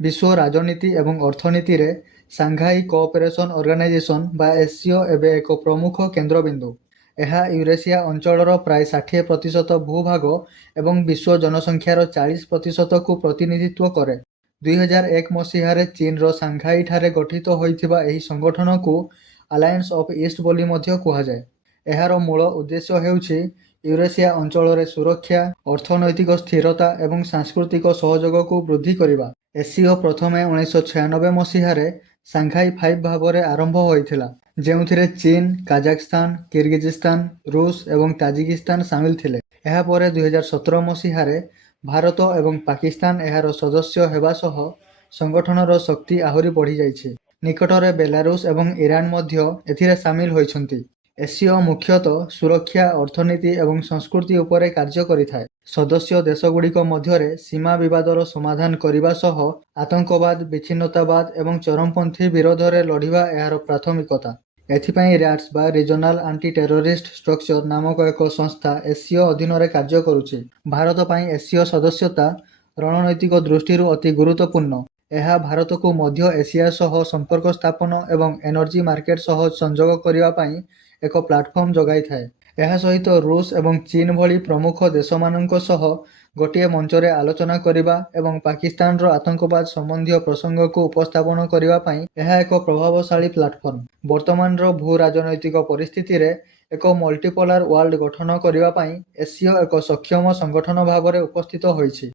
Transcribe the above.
विश्व राजनीति एवं अर्थनीति रे सांघाई कोऑपरेशन ऑर्गेनाइजेशन बा एससीओ एबे एक प्रमुख केन्द्रबिंदु। ଏହା ୟୁରେସିଆ ଅଞ୍ଚଳର ପ୍ରାୟ 60% ଭୂଭାଗ ଏବଂ ବିଶ୍ୱ ଜନସଂଖ୍ୟାର 40%କୁ ପ୍ରତିନିଧିତ୍ୱ କରେ। 2001 ମସିହାରେ ଚୀନର ସାଂଘାଇଠାରେ ଗଠିତ ହୋଇଥିବା ଏହି ସଂଗଠନକୁ ଆଲାଏନ୍ସ ଅଫ୍ ଇଷ୍ଟ ବୋଲି ମଧ୍ୟ କୁହାଯାଏ। ଏହାର ମୂଳ ଉଦ୍ଦେଶ୍ୟ ହେଉଛି ୟୁରେସିଆ ଅଞ୍ଚଳରେ ସୁରକ୍ଷା, ଅର୍ଥନୈତିକ ସ୍ଥିରତା ଏବଂ ସାଂସ୍କୃତିକ ସହଯୋଗକୁ ବୃଦ୍ଧି କରିବା। ଏସସିଓ ପ୍ରଥମେ 1996 ମସିହାରେ ସାଂଘାଇ 5 ଭାବରେ ଆରମ୍ଭ ହୋଇଥିଲା, ଯେଉଁଥିରେ ଚୀନ, କାଜାଖସ୍ତାନ, କିର୍ଗିଜସ୍ତାନ, ରୁଷ ଏବଂ ତାଜିକିସ୍ତାନ ସାମିଲ ଥିଲେ। ଏହାପରେ 2017 ମସିହାରେ ଭାରତ ଏବଂ ପାକିସ୍ତାନ ଏହାର ସଦସ୍ୟ ହେବା ସହ ସଂଗଠନର ଶକ୍ତି ଆହୁରି ବଢ଼ିଯାଇଛି। ନିକଟରେ ବେଲାରୁଷ ଏବଂ ଇରାନ ମଧ୍ୟ ଏଥିରେ ସାମିଲ ହୋଇଛନ୍ତି। ଏସସିଓ ମୁଖ୍ୟତଃ ସୁରକ୍ଷା, ଅର୍ଥନୀତି ଏବଂ ସଂସ୍କୃତି ଉପରେ କାର୍ଯ୍ୟ କରିଥାଏ। ସଦସ୍ୟ ଦେଶଗୁଡ଼ିକ ମଧ୍ୟରେ ସୀମା ବିବାଦର ସମାଧାନ କରିବା ସହ ଆତଙ୍କବାଦ, ବିଚ୍ଛିନ୍ନତାବାଦ ଏବଂ ଚରମପନ୍ଥୀ ବିରୋଧରେ ଲଢ଼ିବା ଏହାର ପ୍ରାଥମିକତା। ଏଥିପାଇଁ ର୍ୟାଟ୍ସ ବା ରିଜନାଲ ଆଣ୍ଟି ଟେରରିଷ୍ଟ ଷ୍ଟ୍ରକ୍ଚର ନାମକ ଏକ ସଂସ୍ଥା ଏସସିଓ ଅଧୀନରେ କାର୍ଯ୍ୟ କରୁଛି। ଭାରତ ପାଇଁ ଏସସିଓ ସଦସ୍ୟତା ରଣନୈତିକ ଦୃଷ୍ଟିରୁ ଅତି ଗୁରୁତ୍ୱପୂର୍ଣ୍ଣ। ଏହା ଭାରତକୁ ମଧ୍ୟ ଏସିଆ ସହ ସମ୍ପର୍କ ସ୍ଥାପନ ଏବଂ ଏନର୍ଜି ମାର୍କେଟ ସହ ସଂଯୋଗ କରିବା ପାଇଁ ଏକ ପ୍ଲାଟଫର୍ମ ଯୋଗାଇଥାଏ। ଏହା ସହିତ ରୁଷ ଏବଂ ଚୀନ ଭଳି ପ୍ରମୁଖ ଦେଶମାନଙ୍କ ସହ ଗୋଟିଏ ମଞ୍ଚରେ ଆଲୋଚନା କରିବା ଏବଂ ପାକିସ୍ତାନର ଆତଙ୍କବାଦ ସମ୍ବନ୍ଧୀୟ ପ୍ରସଙ୍ଗକୁ ଉପସ୍ଥାପନ କରିବା ପାଇଁ ଏହା ଏକ ପ୍ରଭାବଶାଳୀ ପ୍ଲାଟଫର୍ମ। ବର୍ତ୍ତମାନର ଭୂ-ରାଜନୈତିକ ପରିସ୍ଥିତିରେ ଏକ ମଲ୍ଟିପୋଲାର ୱାର୍ଲଡ ଗଠନ କରିବା ପାଇଁ ଏସସିଓ ଏକ ସକ୍ଷମ ସଂଗଠନ ଭାବରେ ଉପସ୍ଥିତ ହୋଇଛି।